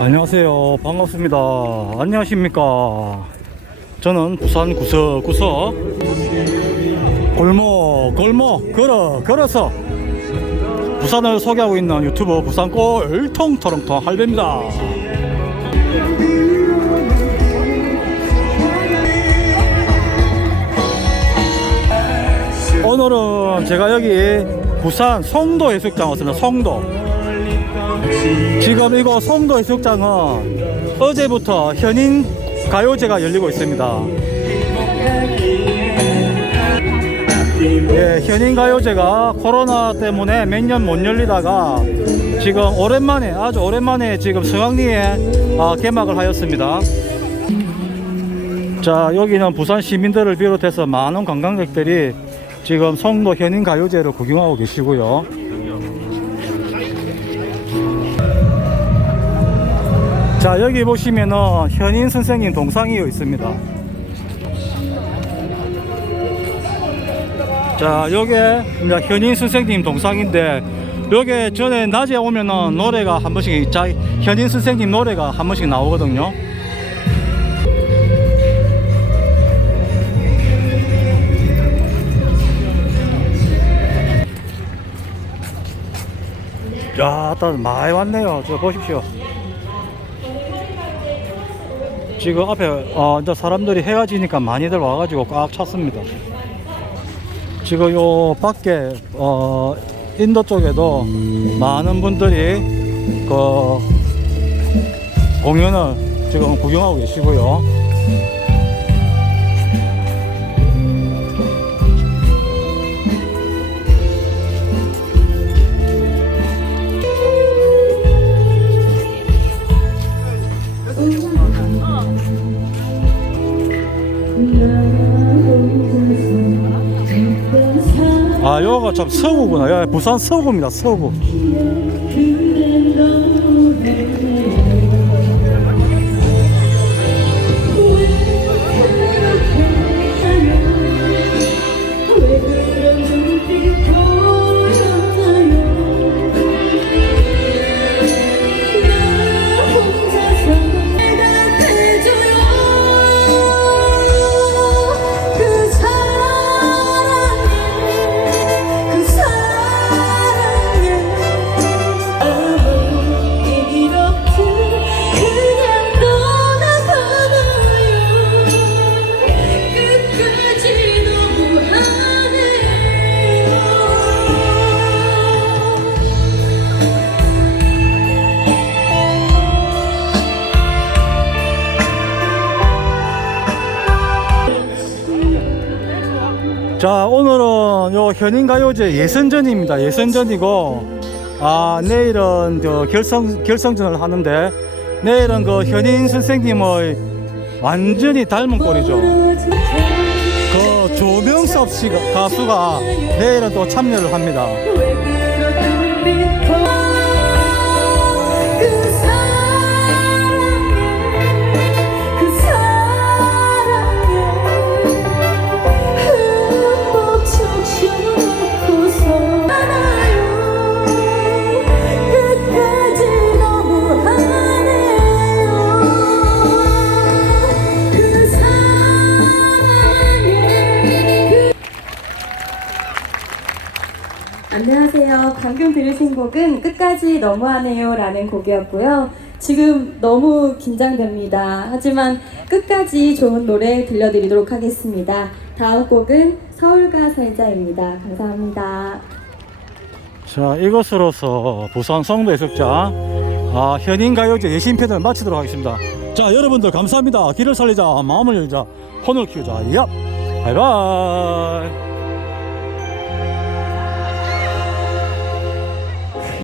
안녕하세요. 반갑습니다. 안녕하십니까. 저는 부산 구석구석 골목, 골목, 걸어, 걸어서 부산을 소개하고 있는 유튜버 부산골 통토롱통 할배입니다. 오늘은 제가 여기 부산 송도 해수욕장 왔습니다. 송도. 지금 이거 송도 해수욕장은 어제부터 현인 가요제가 열리고 있습니다. 예, 현인 가요제가 코로나 때문에 몇 년 못 열리다가 지금 오랜만에 아주 오랜만에 지금 성황리에 아, 개막을 하였습니다. 자 여기는 부산 시민들을 비롯해서 많은 관광객들이 지금 송도 현인 가요제를 구경하고 계시고요. 자 여기 보시면은 현인 선생님 동상이 있습니다. 자 요게 현인 선생님 동상인데 요게 전에 낮에 오면은 노래가 한 번씩 자 현인 선생님 노래가 한 번씩 나오거든요. 야, 일단 많이 왔네요. 저 보십시오. 지금 앞에 어, 이제 사람들이 해가 지니까 많이들 와가지고 꽉 찼습니다. 지금 요 밖에 어, 인도 쪽에도 많은 분들이 그 공연을 지금 구경하고 계시고요. 아, 여기가 참 서구구나. 야, 부산 서구입니다. 서구. 자, 오늘은 요 현인가요제 예선전입니다. 예선전이고, 아, 내일은 저 결성, 결성전을 하는데, 내일은 그 현인 선생님의 완전히 닮은 꼴이죠. 그 조명섭 씨 가수가 내일은 또 참여를 합니다. 안녕하세요. 방금 들으신 곡은 끝까지 너무하네요 라는 곡이었고요. 지금 너무 긴장됩니다. 하지만 끝까지 좋은 노래 들려드리도록 하겠습니다. 다음 곡은 서울가 살자입니다. 감사합니다. 자, 이것으로서 부산 송도 해수욕장 아, 현인가요제 예신편을 마치도록 하겠습니다. 자, 여러분들 감사합니다. 길을 살리자, 마음을 열자, 혼을 키우자. 얍! 바이바이!